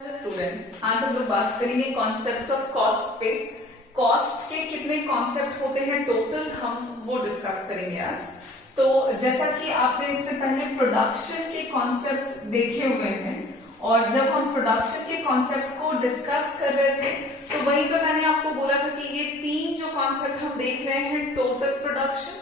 Students, आज हम लोग बात करेंगे कॉन्सेप्ट्स ऑफ कॉस्ट पे। कॉस्ट के कितने कॉन्सेप्ट होते हैं टोटल, हम वो डिस्कस करेंगे आज। तो जैसा कि आपने इससे पहले प्रोडक्शन के कॉन्सेप्ट्स देखे हुए हैं, और जब हम प्रोडक्शन के कॉन्सेप्ट को डिस्कस कर रहे थे तो वहीं पे मैंने आपको बोला था कि ये तीन जो कॉन्सेप्ट हम देख रहे हैं, total production,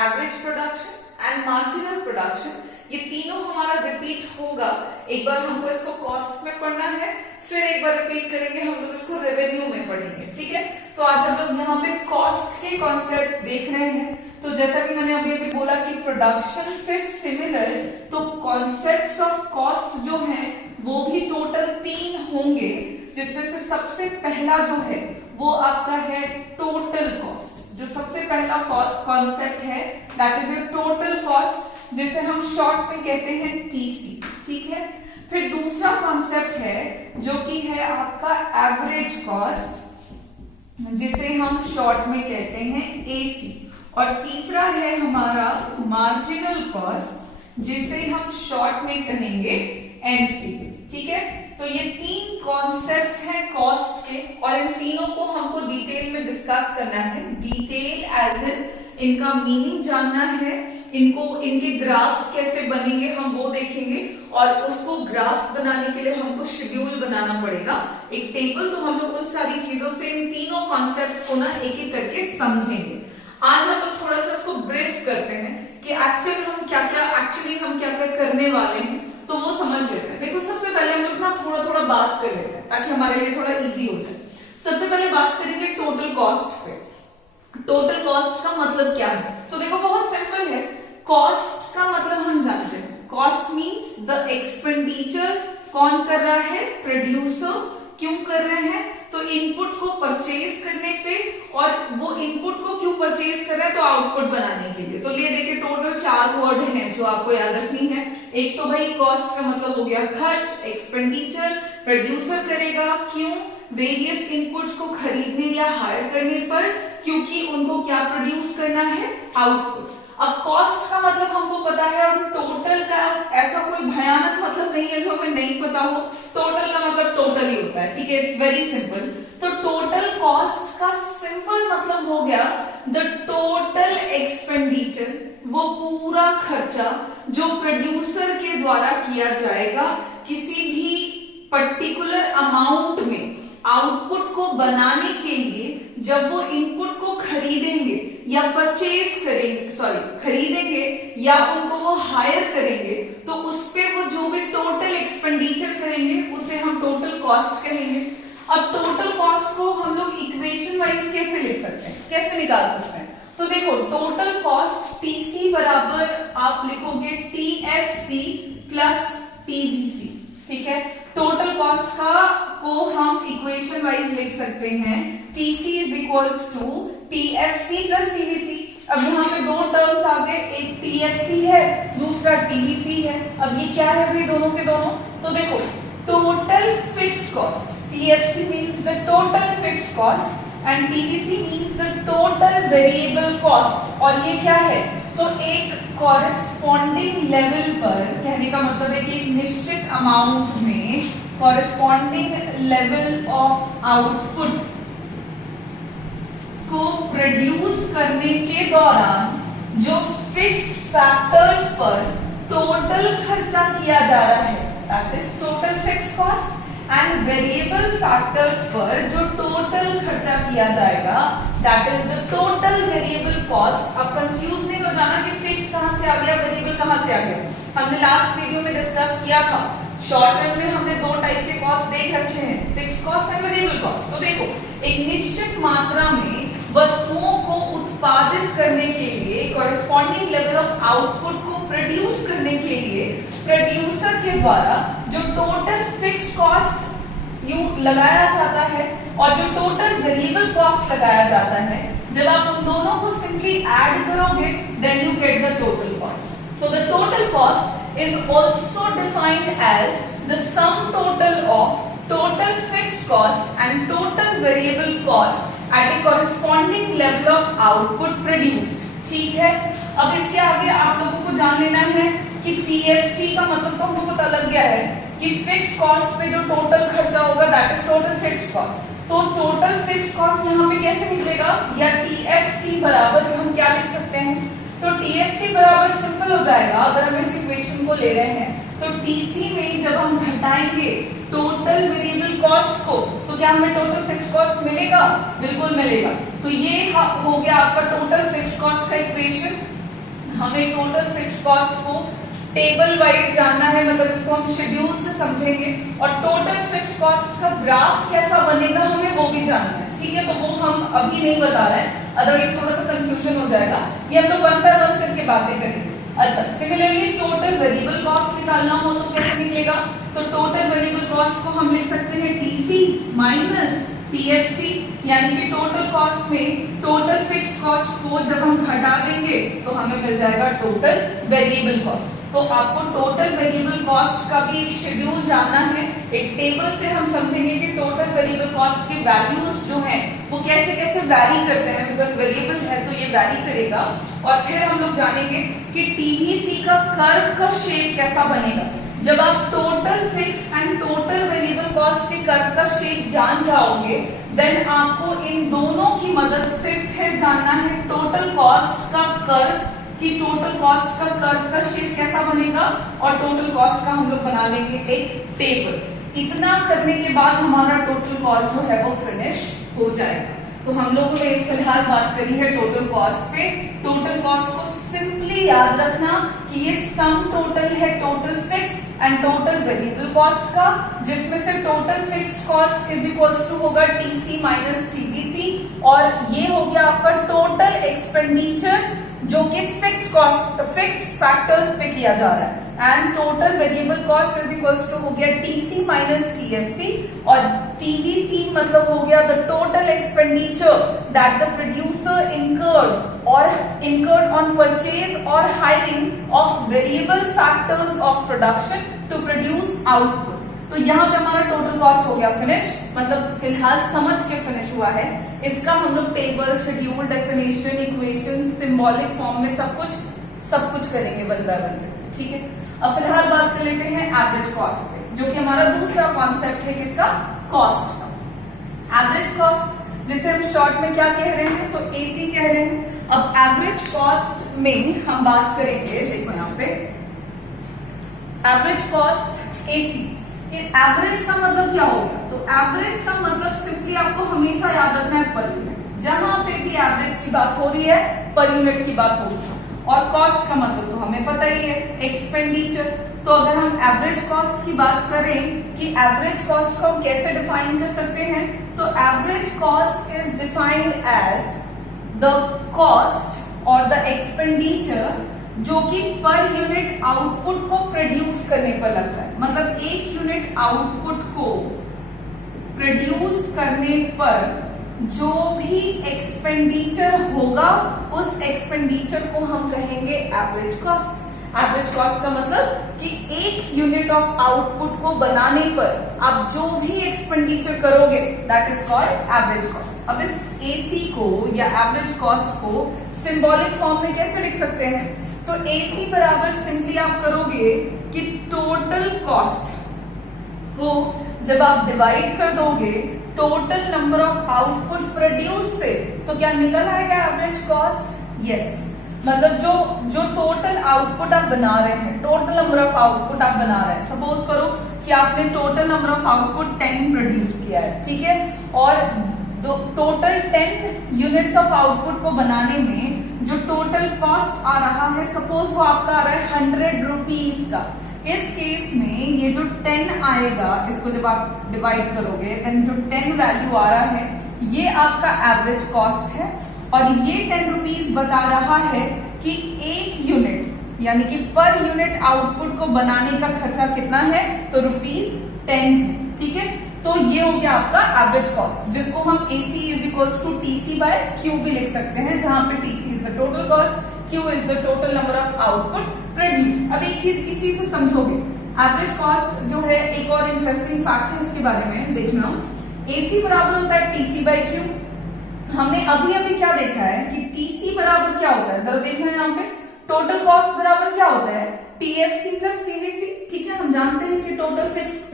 average production and marginal production, ये तीनों हमारा रिपीट होगा। एक बार हमको इसको कॉस्ट में पढ़ना है, फिर एक बार रिपीट करेंगे हम लोग इसको रेवेन्यू में पढ़ेंगे, ठीक है। तो आज हम लोग यहाँ पे कॉस्ट के कॉन्सेप्ट्स देख रहे हैं। तो जैसा कि मैंने अभी बोला कि प्रोडक्शन से सिमिलर, तो कॉन्सेप्ट्स ऑफ कॉस्ट जो हैं वो भी टोटल तीन होंगे, जिसमें से सबसे पहला जो है वो आपका है टोटल कॉस्ट। जो सबसे पहला कॉन्सेप्ट है that is a total cost, जिसे हम शॉर्ट में कहते हैं टीसी, ठीक है। फिर दूसरा कॉन्सेप्ट है जो कि है आपका एवरेज कॉस्ट, जिसे हम शॉर्ट में कहते हैं एसी। और तीसरा है हमारा मार्जिनल कॉस्ट, जिसे हम शॉर्ट में कहेंगे एमसी, ठीक है। तो ये तीन कॉन्सेप्ट्स हैं कॉस्ट के, और इन तीनों को हमको डिटेल में डिस्कस करना है। डिटेल एज इन इनका मीनिंग जानना है, इनके ग्राफ कैसे बनेंगे हम वो देखेंगे, और उसको ग्राफ बनाने के लिए हमको शेड्यूल बनाना पड़ेगा, एक टेबल। तो हम लोग उन सारी चीजों से इन तीनों कॉन्सेप्ट को ना एक एक करके समझेंगे। आज हम लोग थोड़ा सा इसको ब्रीफ करते हैं कि एक्चुअली हम क्या क्या करने वाले हैं, तो वो समझ लेते हैं। देखो, सबसे पहले हम लोग ना थोड़ा थोड़ा बात कर लेते हैं ताकि हमारे लिए थोड़ा इजी हो जाए। सबसे पहले बात करेंगे टोटल कॉस्ट पे। टोटल कॉस्ट का मतलब क्या है? तो देखो, बहुत सिंपल है। कॉस्ट का मतलब हम जानते हैं, कॉस्ट मींस द एक्सपेंडिचर। कौन कर रहा है? प्रोड्यूसर। क्यों कर रहे हैं? तो इनपुट को परचेज करने पे, और वो इनपुट को क्यों परचेज कर रहा है? तो आउटपुट बनाने के लिए। तो ले देखिए, टोटल 4 वर्ड हैं जो आपको याद रखनी है। एक तो भाई कॉस्ट का मतलब हो गया खर्च, एक्सपेंडिचर। प्रोड्यूसर करेगा क्यों? वेरियस इनपुट्स को खरीदने या हायर करने पर, क्योंकि उनको क्या प्रोड्यूस करना है? आउटपुट। अब कॉस्ट का मतलब हमको पता है, और टोटल का ऐसा कोई भयानक मतलब नहीं है जो हमें नहीं पता हो। टोटल का मतलब टोटल ही होता है, ठीक है। It's very simple. तो टोटल कॉस्ट का सिंपल मतलब हो गया द टोटल एक्सपेंडिचर, वो पूरा खर्चा जो प्रोड्यूसर के द्वारा किया जाएगा किसी भी पर्टिकुलर अमाउंट में आउटपुट को बनाने के लिए। जब वो इनपुट को खरीदेंगे या परचेज करेंगे, खरीदेंगे या उनको वो हायर करेंगे, तो उस पे वो जो भी टोटल एक्सपेंडिचर करेंगे उसे हम टोटल कॉस्ट कहेंगे। अब टोटल कॉस्ट को हम लोग इक्वेशन वाइज कैसे लिख सकते हैं, कैसे निकाल सकते हैं? तो देखो, टोटल कॉस्ट टीसी बराबर आप लिखोगे टीएफसी प्लस टीवीसी, ठीक है। टोटल कॉस्ट को हम इक्वेशन वाइज लिख सकते हैं, TC is equals to TFC plus TVC. अब यहाँ पे दो टर्म्स आ गए, एक टीएफसी है, दूसरा टीवीसी है। अब ये क्या है भाई, दोनों के दोनों? तो देखो, total fixed cost, TFC means the total fixed cost and TVC means the total variable cost. और ये क्या है? तो एक कॉरेस्पॉन्डिंग लेवल पर, कहने का मतलब है कि एक निश्चित अमाउंट में कॉरेस्पॉन्डिंग लेवल ऑफ आउटपुट को प्रोड्यूस करने के दौरान जो फिक्स्ड फैक्टर्स पर टोटल खर्चा किया जा रहा है, that is total fixed cost, and variable factors पर जो टोटल खर्चा किया जाएगा, that is the total variable cost. अब कंफ्यूज नहीं हो जाना कि फिक्स कहां से आ गया, वेरिएबल कहां से आ गया। हमने लास्ट वीडियो में डिस्कस किया था, शॉर्ट रन में हमने दो टाइप के कॉस्ट देख रखे हैं, fix cost and variable cost. तो देखो, एक निश्चित मात्रा में वस्तुओं को उत्पादित करने के लिए, कॉरेस्पॉन्डिंग लेवल ऑफ आउटपुट को प्रोड्यूस करने के लिए प्रोड्यूसर के द्वारा जो टोटल फिक्स्ड कॉस्ट लगाया जाता है और जो टोटल वेरिएबल कॉस्ट लगाया जाता है, जब आप उन दोनों को सिंपली ऐड करोगे, then you get the total cost. So the total cost is also defined as the sum total of total fixed cost and total variable cost at a corresponding level of output produced, ठीक है। अब इसके आगे आप लोगों को जान लेना है कि TFC का मतलब तो हमको पता लग गया है कि फिक्स्ड कॉस्ट पे जो टोटल खर्चा होगा that is total fixed cost. तो टोटल फिक्स्ड कॉस्ट यहाँ पे कैसे निकलेगा, या TFC बराबर हम क्या लिख सकते हैं, तो TFC बराबर सिंपल हो जाएगा अगर हम इस इक्वेशन को ले रहे हैं तो TC में जब हम घटाएंगे टोटल वेरिएबल कॉस्ट को तो क्या हमें टोटल फिक्स्ड कॉस्ट मिलेगा, बिल्कुल मिलेगा। तो ये हो गया आपका टोटल फिक्स्ड कॉस्ट का इक्वेशन। हमें टोटल फिक्स्ड कॉस्ट को टेबल वाइज जानना है, मतलब इसको हम शेड्यूल से समझेंगे, और टोटल फिक्स्ड कॉस्ट का ग्राफ कैसा बनेगा हमें वो भी जानना है, ठीक है। तो वो हम अभी नहीं बता रहे हैं, अदरवाइज थोड़ा सा कंफ्यूजन हो जाएगा, ये हम लोग वन बाय वन करके बातें करेंगे। अच्छा, सिमिलरली टोटल वेरिएबल कॉस्ट निकालना हो तो कैसे निकलेगा, तो टोटल वेरिएबल कॉस्ट को हम लिख सकते हैं TC माइनस TFC, यानी कि टोटल कॉस्ट में टोटल फिक्स्ड कॉस्ट को जब हम घटा देंगे तो हमें मिल जाएगा टोटल वेरिएबल कॉस्ट। तो आपको टोटल वेरिएबल कॉस्ट का भी एक शेड्यूल जानना है, एक टेबल से हम समझेंगे कि टोटल वेरिएबल कॉस्ट के वैल्यूज जो हैं वो कैसे कैसे वैरी करते हैं, बिकॉज वेरिएबल है तो ये वैरी करेगा। और फिर हम लोग जानेंगे कि TVC का कर्व का शेप कैसा बनेगा। जब आप total fixed and total variable cost के कर्व का शेप जान जाओगे देन आपको इन दोनों की मदद से फिर जानना है टोटल कॉस्ट का कर्व, कि टोटल कॉस्ट का कर्व का शेप कैसा बनेगा, और टोटल कॉस्ट का हम लोग बना लेंगे एक टेबल। इतना करने के बाद हमारा टोटल कॉस्ट जो है वो फिनिश हो जाएगा। तो हम लोगों ने फिलहाल बात करी है टोटल कॉस्ट पे। टोटल कॉस्ट को सिंपली याद रखना कि ये सम टोटल है total fixed and total variable cost का, जिसमें से total fixed cost is equals to होगा TC माइनस TVC, और ये हो गया आपका टोटल एक्सपेंडिचर जो कि फिक्स्ड कॉस्ट फिक्स्ड फैक्टर्स पे किया जा रहा है, and total variable cost is equals to हो गया TC माइनस TFC, और TVC मतलब हो गया the total expenditure that the producer incurred on purchase or hiring of variable factors of production to produce output। तो यहाँ पे हमारा टोटल कॉस्ट हो गया फिनिश, मतलब फिलहाल समझ के फिनिश हुआ है। इसका हम लोग table, schedule, definition, equation, symbolic form में सब कुछ करेंगे वन बाय वन, ठीक है। अब फिलहाल बात कर लेते हैं एवरेज कॉस्ट पे, जो कि हमारा दूसरा कॉन्सेप्ट है किसका, कॉस्ट का। एवरेज कॉस्ट जिसे हम शॉर्ट में क्या कह रहे हैं, तो AC कह रहे हैं। अब एवरेज कॉस्ट में हम बात करेंगे, देखो यहाँ पे एवरेज कॉस्ट AC। एवरेज का मतलब क्या हो गया, तो एवरेज का मतलब सिंपली आपको हमेशा याद रखना है पर यूनिट। जहां पे भी एवरेज की बात हो रही है पर यूनिट की बात होगी। और कॉस्ट का मतलब तो हमें पता ही है, एक्सपेंडिचर। तो अगर हम एवरेज कॉस्ट की बात करें कि एवरेज कॉस्ट को हम कैसे डिफाइन कर सकते हैं, तो average cost is defined as the cost और द एक्सपेंडिचर जो कि पर यूनिट आउटपुट को प्रोड्यूस करने पर लगता है। मतलब एक यूनिट आउटपुट को प्रोड्यूस करने पर जो भी एक्सपेंडिचर होगा उस एक्सपेंडिचर को हम कहेंगे एवरेज कॉस्ट। एवरेज कॉस्ट का मतलब कि एक यूनिट ऑफ आउटपुट को बनाने पर आप जो भी एक्सपेंडिचर करोगे that is called average cost. अब इस AC को या एवरेज कॉस्ट को सिंबॉलिक फॉर्म में कैसे लिख सकते हैं, तो AC बराबर सिंपली आप करोगे कि टोटल कॉस्ट को जब आप डिवाइड कर दोगे total number of output produce से, तो क्या निकल आएगा एवरेज कॉस्ट। यस, मतलब जो टोटल आउटपुट आप बना रहे हैं, टोटल नंबर ऑफ आउटपुट आप बना रहे हैं। सपोज करो कि आपने total number of output 10 produce किया है, ठीक है, और टोटल 10 यूनिट्स ऑफ आउटपुट को बनाने में जो टोटल कॉस्ट आ रहा है, सपोज वो आपका आ रहा है 100 रुपीज का। इस केस में ये जो 10 आएगा, इसको जब आप डिवाइड करोगे देन जो 10 वैल्यू आ रहा है ये आपका एवरेज कॉस्ट है, और ये 10 रुपीज बता रहा है कि एक यूनिट यानी कि पर यूनिट आउटपुट को बनाने का खर्चा कितना है, तो ₹10 है, ठीक है। तो ये हो गया आपका एवरेज कॉस्ट, जिसको हम AC is equals to TC by Q भी लिख सकते हैं, जहां पे TC is the total cost, Q is the total number of output produce. अब एक चीज इसी से समझोगे, एवरेज कॉस्ट जो है एक और इंटरेस्टिंग फैक्ट है इसके बारे में देखना। AC बराबर होता है TC बाय Q। हमने अभी अभी क्या देखा है कि TC बराबर क्या होता है, जरा देखना है यहाँ पे, टोटल कॉस्ट बराबर क्या होता है, TFC प्लस TVC, ठीक है, हम जानते हैं कि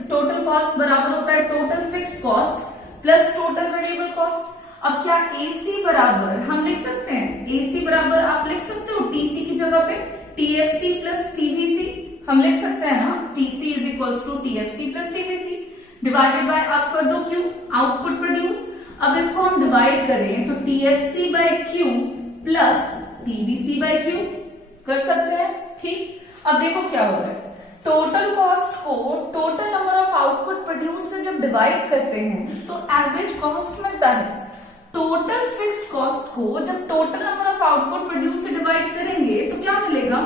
टोटल कॉस्ट बराबर होता है total fixed cost plus total variable cost. अब क्या AC बराबर हम लिख सकते हैं, AC बराबर आप लिख सकते हो TC की जगह पे TFC प्लस TVC हम लिख सकते हैं ना, TC is equals to TFC plus TVC divided by आप कर दो Q आउटपुट प्रोड्यूस। अब इसको हम डिवाइड करें तो TFC by Q plus TVC by Q कर सकते हैं, ठीक। अब देखो क्या हो रहा है, टोटल कॉस्ट को total number of output produce से जब डिवाइड करते हैं तो एवरेज कॉस्ट मिलता है। टोटल फिक्स्ड कॉस्ट को जब total number of output produce से डिवाइड करेंगे तो क्या मिलेगा,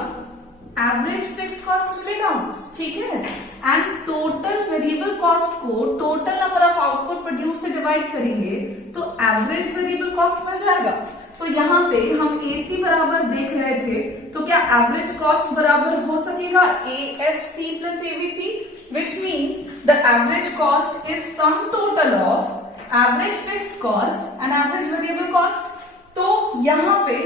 एवरेज फिक्स्ड कॉस्ट मिलेगा, ठीक है। एंड टोटल वेरिएबल कॉस्ट को total number of output produce से डिवाइड करेंगे तो एवरेज वेरिएबल कॉस्ट मिल जाएगा। तो यहाँ पे हम AC बराबर देख रहे थे, तो क्या एवरेज कॉस्ट बराबर हो सकेगा AFC plus ABC, which means the average cost is some total of average fixed cost and average variable cost. तो यहाँ पे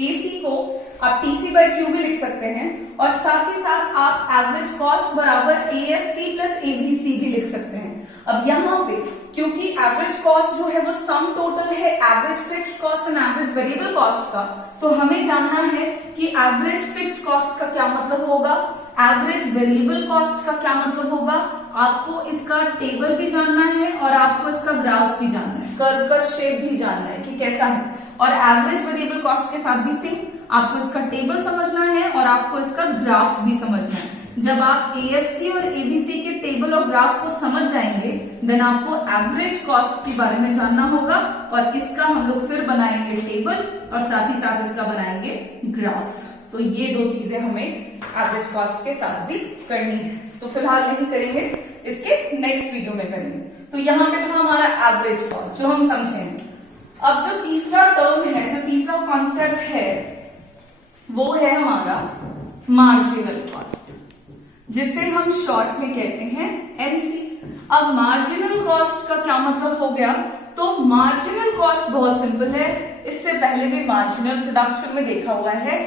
AC को आप TC बाय Q भी लिख सकते हैं और साथ ही साथ आप एवरेज कॉस्ट बराबर AFC प्लस ABC भी लिख सकते हैं। अब यहाँ पे क्योंकि एवरेज कॉस्ट जो है वो सम टोटल है average fixed cost and average variable cost का, तो हमें जानना है कि एवरेज फिक्स्ड कॉस्ट का क्या मतलब होगा, एवरेज वेरिएबल कॉस्ट का क्या मतलब होगा। आपको इसका टेबल भी जानना है और आपको इसका ग्राफ भी जानना है, कर्व का शेप भी जानना है कि कैसा है, और एवरेज वेरिएबल कॉस्ट के साथ भी सेम आपको इसका टेबल समझना है और आपको इसका ग्राफ भी समझना है। जब आप AFC और ABC के टेबल और ग्राफ को समझ जाएंगे देन आपको एवरेज कॉस्ट के बारे में जानना होगा और इसका हम लोग फिर बनाएंगे टेबल और साथ ही साथ इसका बनाएंगे ग्राफ। तो ये दो चीजें हमें एवरेज कॉस्ट के साथ भी करनी है, तो फिलहाल नहीं करेंगे, इसके नेक्स्ट वीडियो में करेंगे। तो यहाँ पे था हमारा एवरेज कॉस्ट जो हम समझेंगे। अब जो तीसरा टर्म है, जो तीसरा कॉन्सेप्ट है वो है हमारा मार्जिनल कॉस्ट, जिसे हम शॉर्ट में कहते हैं MC। अब मार्जिनल कॉस्ट का क्या मतलब हो गया, तो मार्जिनल कॉस्ट बहुत सिंपल है, इससे पहले भी मार्जिनल प्रोडक्शन में देखा हुआ है।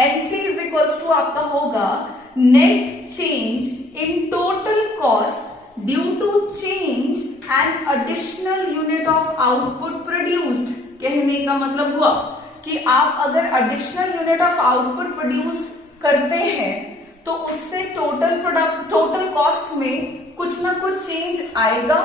MC इज इक्वल्स टू आपका होगा net change in total cost due to change and additional unit of output produced. कहने का मतलब हुआ कि आप अगर additional unit of output produce करते हैं तो उससे टोटल कॉस्ट में कुछ ना कुछ चेंज आएगा।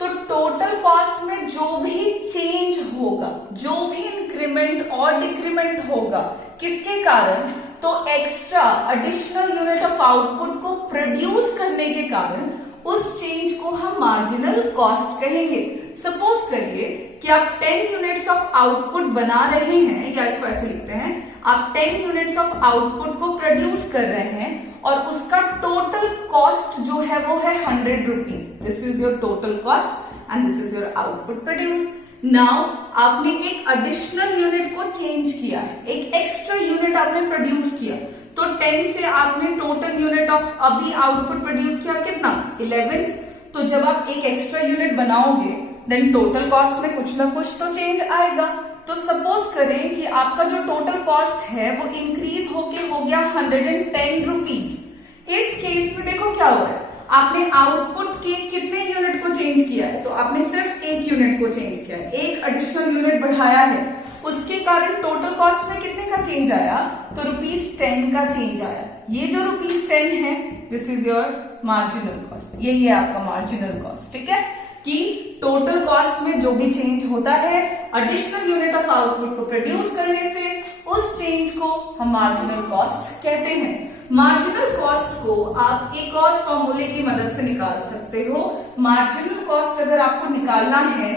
तो टोटल कॉस्ट में जो भी चेंज होगा, जो भी इंक्रीमेंट और डिक्रीमेंट होगा, किसके कारण, तो extra additional unit of output को प्रोड्यूस करने के कारण उस चेंज को हम मार्जिनल कॉस्ट कहेंगे। सपोज करिए कि आप 10 यूनिट्स ऑफ आउटपुट बना रहे हैं, या इसको ऐसे लिखते हैं, आप 10 यूनिट्स ऑफ आउटपुट को प्रोड्यूस कर रहे हैं और उसका टोटल कॉस्ट जो है वो है 100 rupees. This is your total cost and this is your output produce. Now आपने एक एडिशनल यूनिट को चेंज किया है, एक एक्स्ट्रा यूनिट आपने प्रोड्यूस किया, तो 10 से आपने टोटल यूनिट ऑफ अभी आउटपुट प्रोड्यूस किया कितना, 11। तो जब आप एक एक्स्ट्रा यूनिट बनाओगे देन टोटल कॉस्ट में कुछ ना कुछ तो चेंज आएगा। तो सपोज करें कि आपका जो टोटल कॉस्ट है वो इंक्रीज होके हो गया 110 रुपीज। इस केस में देखो क्या हो रहा है, आपने आउटपुट के कितने यूनिट को चेंज किया है, तो आपने सिर्फ एक यूनिट को चेंज किया है, एक एडिशनल यूनिट बढ़ाया है, उसके कारण टोटल कॉस्ट में कितने का चेंज आया, तो ₹10 का चेंज आया। ये जो ₹10 है this is your marginal cost, यही है आपका मार्जिनल कॉस्ट। ठीक है, कि टोटल कॉस्ट में जो भी चेंज होता है एडिशनल यूनिट ऑफ आउटपुट को प्रोड्यूस करने से, उस चेंज को हम मार्जिनल कॉस्ट कहते हैं। मार्जिनल कॉस्ट को आप एक और फॉर्मूले की मदद से निकाल सकते हो। मार्जिनल कॉस्ट अगर आपको निकालना है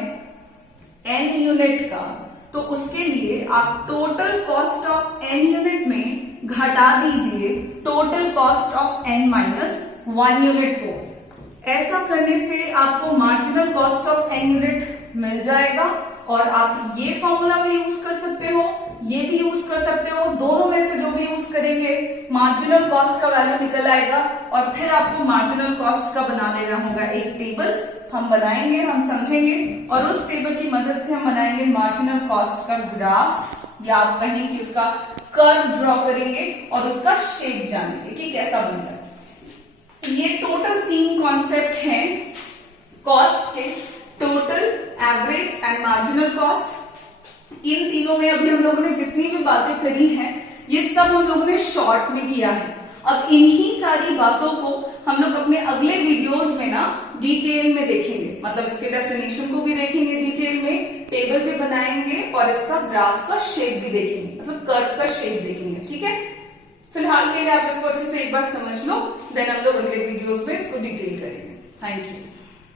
n यूनिट का, तो उसके लिए आप total cost of n unit में घटा दीजिए total cost of n-1 unit को। ऐसा करने से आपको marginal cost of n unit मिल जाएगा और आप ये फॉर्मूला भी यूज कर सकते हो, ये भी यूज कर सकते हो। दोनों में से जो भी यूज करेंगे मार्जिनल कॉस्ट का वैल्यू निकल आएगा और फिर आपको मार्जिनल कॉस्ट का बना लेना होगा एक टेबल। हम बनाएंगे, हम समझेंगे और उस टेबल की मदद से हम बनाएंगे मार्जिनल कॉस्ट का ग्राफ, या आप कहें कि उसका कर्व ड्रॉ करेंगे और उसका शेप जानेंगे कि कैसा बनता है। ये टोटल 3 कॉन्सेप्ट हैं कॉस्ट के, total, average and marginal cost. इन तीनों में अभी हम लोगों ने जितनी भी बातें करी हैं ये सब हम लोगों ने शॉर्ट में किया है। अब इन्हीं सारी बातों को हम लोग अपने अगले वीडियोस में ना डिटेल में देखेंगे, मतलब इसके डेफिनेशन को भी देखेंगे डिटेल में, टेबल भी बनाएंगे और इसका ग्राफ का शेप भी देखेंगे, मतलब कर्व का शेप देखेंगे। ठीक है, फिलहाल के लिए आप इसको अच्छे से एक बार समझ लो, देन हम लोग अगले वीडियोस में इसको डिटेल करेंगे। Thank you.